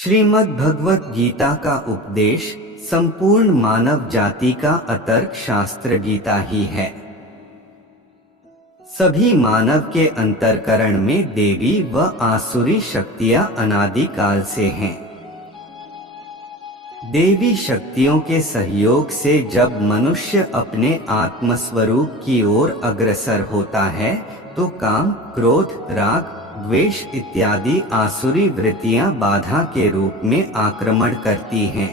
श्रीमद् भगवत गीता का उपदेश संपूर्ण मानव जाति का अतर्क शास्त्र गीता ही है। सभी मानव के अंतरकरण में देवी व आसुरी शक्तियां अनादि काल से हैं। देवी शक्तियों के सहयोग से जब मनुष्य अपने आत्मस्वरूप की ओर अग्रसर होता है तो काम, क्रोध, राग, द्वेष इत्यादि आसुरी वृत्तियां बाधा के रूप में आक्रमण करती हैं।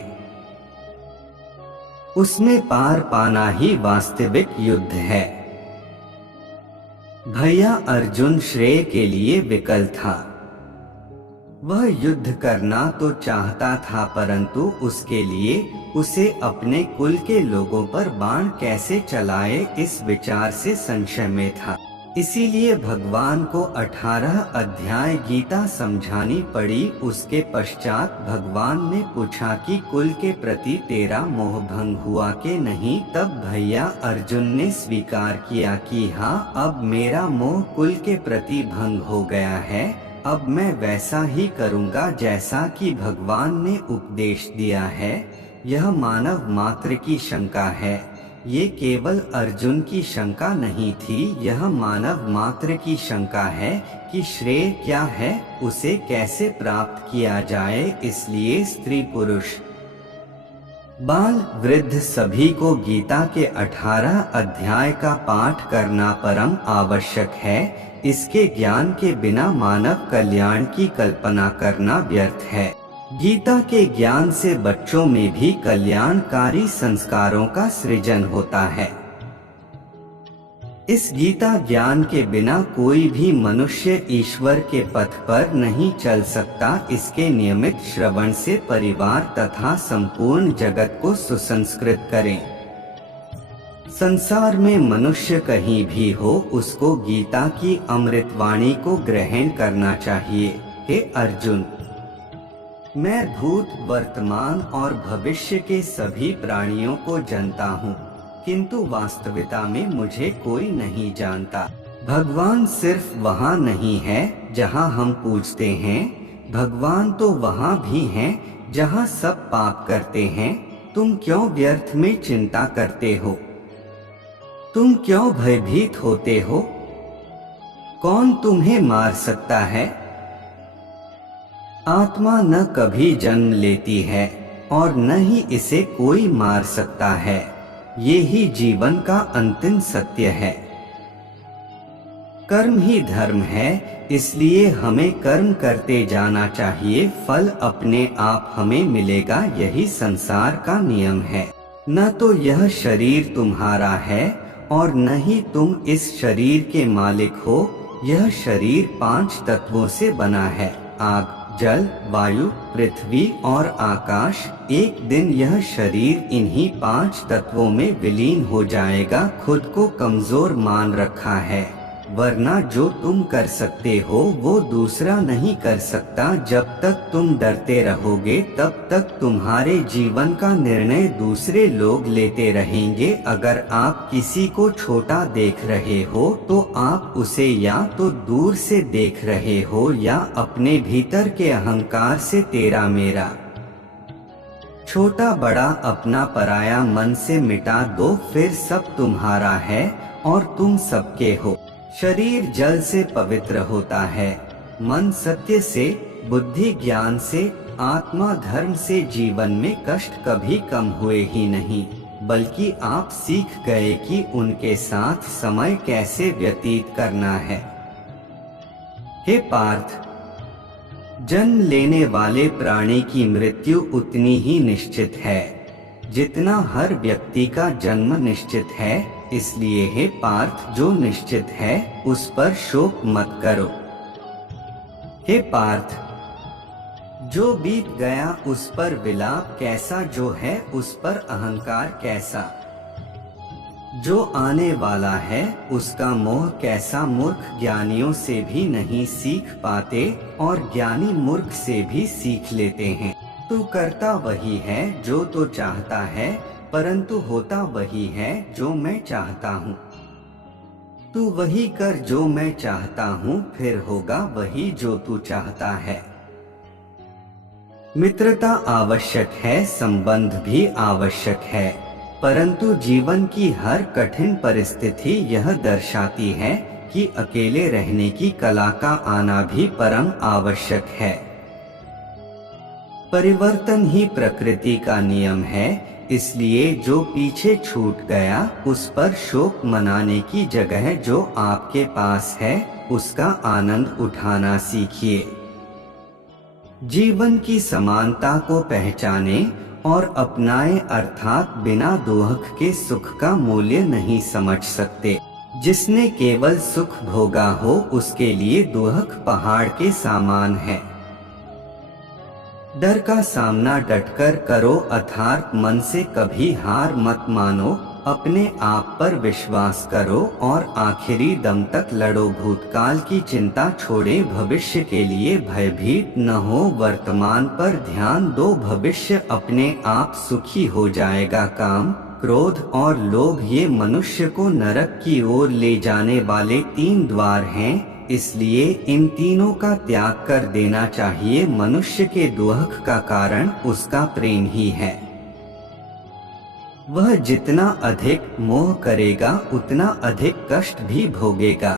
उसमें पार पाना ही वास्तविक युद्ध है। भैया अर्जुन श्रेय के लिए विकल था। वह युद्ध करना तो चाहता था, परंतु उसके लिए उसे अपने कुल के लोगों पर बाण कैसे चलाए इस विचार से संशय में था। इसीलिए भगवान को 18 अध्याय गीता समझानी पड़ी। उसके पश्चात भगवान ने पूछा कि कुल के प्रति तेरा मोह भंग हुआ कि नहीं। तब भैया अर्जुन ने स्वीकार किया कि हाँ, अब मेरा मोह कुल के प्रति भंग हो गया है। अब मैं वैसा ही करूँगा जैसा कि भगवान ने उपदेश दिया है। यह मानव मात्र की शंका है। ये केवल अर्जुन की शंका नहीं थी, यह मानव मात्र की शंका है कि श्रेय क्या है, उसे कैसे प्राप्त किया जाए। इसलिए स्त्री, पुरुष, बाल, वृद्ध सभी को गीता के 18 अध्याय का पाठ करना परम आवश्यक है। इसके ज्ञान के बिना मानव कल्याण की कल्पना करना व्यर्थ है। गीता के ज्ञान से बच्चों में भी कल्याणकारी संस्कारों का सृजन होता है। इस गीता ज्ञान के बिना कोई भी मनुष्य ईश्वर के पथ पर नहीं चल सकता। इसके नियमित श्रवण से परिवार तथा संपूर्ण जगत को सुसंस्कृत करें। संसार में मनुष्य कहीं भी हो, उसको गीता की अमृतवाणी को ग्रहण करना चाहिए। हे अर्जुन, मैं भूत, वर्तमान और भविष्य के सभी प्राणियों को जानता हूँ, किंतु वास्तविकता में मुझे कोई नहीं जानता। भगवान सिर्फ वहाँ नहीं है जहाँ हम पूजते हैं, भगवान तो वहाँ भी हैं जहाँ सब पाप करते हैं। तुम क्यों व्यर्थ में चिंता करते हो? तुम क्यों भयभीत होते हो? कौन तुम्हें मार सकता है? आत्मा न कभी जन्म लेती है और न ही इसे कोई मार सकता है। ये ही जीवन का अंतिम सत्य है। कर्म ही धर्म है, इसलिए हमें कर्म करते जाना चाहिए। फल अपने आप हमें मिलेगा, यही संसार का नियम है। न तो यह शरीर तुम्हारा है और न ही तुम इस शरीर के मालिक हो। यह शरीर 5 तत्वों से बना है, आग, जल, वायु, पृथ्वी और आकाश। एक दिन यह शरीर इन्हीं 5 तत्वों में विलीन हो जाएगा। खुद को कमजोर मान रखा है, वरना जो तुम कर सकते हो वो दूसरा नहीं कर सकता। जब तक तुम डरते रहोगे तब तक तुम्हारे जीवन का निर्णय दूसरे लोग लेते रहेंगे। अगर आप किसी को छोटा देख रहे हो तो आप उसे या तो दूर से देख रहे हो या अपने भीतर के अहंकार से तेरा मेरा, छोटा बड़ा, अपना पराया मन से मिटा दो। फिर सब तुम्हारा है और तुम सबके हो। शरीर जल से पवित्र होता है, मन सत्य से, बुद्धि ज्ञान से, आत्मा धर्म से। जीवन में कष्ट कभी कम हुए ही नहीं, बल्कि आप सीख गए कि उनके साथ समय कैसे व्यतीत करना है। हे पार्थ, जन्म लेने वाले प्राणी की मृत्यु उतनी ही निश्चित है जितना हर व्यक्ति का जन्म निश्चित है। इसलिए हे पार्थ, जो निश्चित है उस पर शोक मत करो। हे पार्थ, जो बीत गया उस पर विलाप कैसा, जो है उस पर अहंकार कैसा, जो आने वाला है उसका मोह कैसा। मूर्ख ज्ञानियों से भी नहीं सीख पाते और ज्ञानी मूर्ख से भी सीख लेते हैं। तू करता वही है जो तो चाहता है, परंतु होता वही है जो मैं चाहता हूँ। तू वही कर जो मैं चाहता हूँ, फिर होगा वही जो तू चाहता है। मित्रता आवश्यक है, संबंध भी आवश्यक है, परंतु जीवन की हर कठिन परिस्थिति यह दर्शाती है कि अकेले रहने की कला का आना भी परम आवश्यक है। परिवर्तन ही प्रकृति का नियम है, इसलिए जो पीछे छूट गया उस पर शोक मनाने की जगह जो आपके पास है उसका आनंद उठाना सीखिए। जीवन की समानता को पहचाने और अपनाएं, अर्थात बिना दुख के सुख का मूल्य नहीं समझ सकते। जिसने केवल सुख भोगा हो उसके लिए दुख पहाड़ के समान है। डर का सामना डटकर करो, अर्थात मन से कभी हार मत मानो, अपने आप पर विश्वास करो और आखिरी दम तक लड़ो। भूतकाल की चिंता छोड़े, भविष्य के लिए भयभीत न हो, वर्तमान पर ध्यान दो, भविष्य अपने आप सुखी हो जाएगा। काम, क्रोध और लोभ ये मनुष्य को नरक की ओर ले जाने वाले 3 द्वार हैं, इसलिए इन तीनों का त्याग कर देना चाहिए। मनुष्य के दुख का कारण उसका प्रेम ही है। वह जितना अधिक मोह करेगा उतना अधिक कष्ट भी भोगेगा।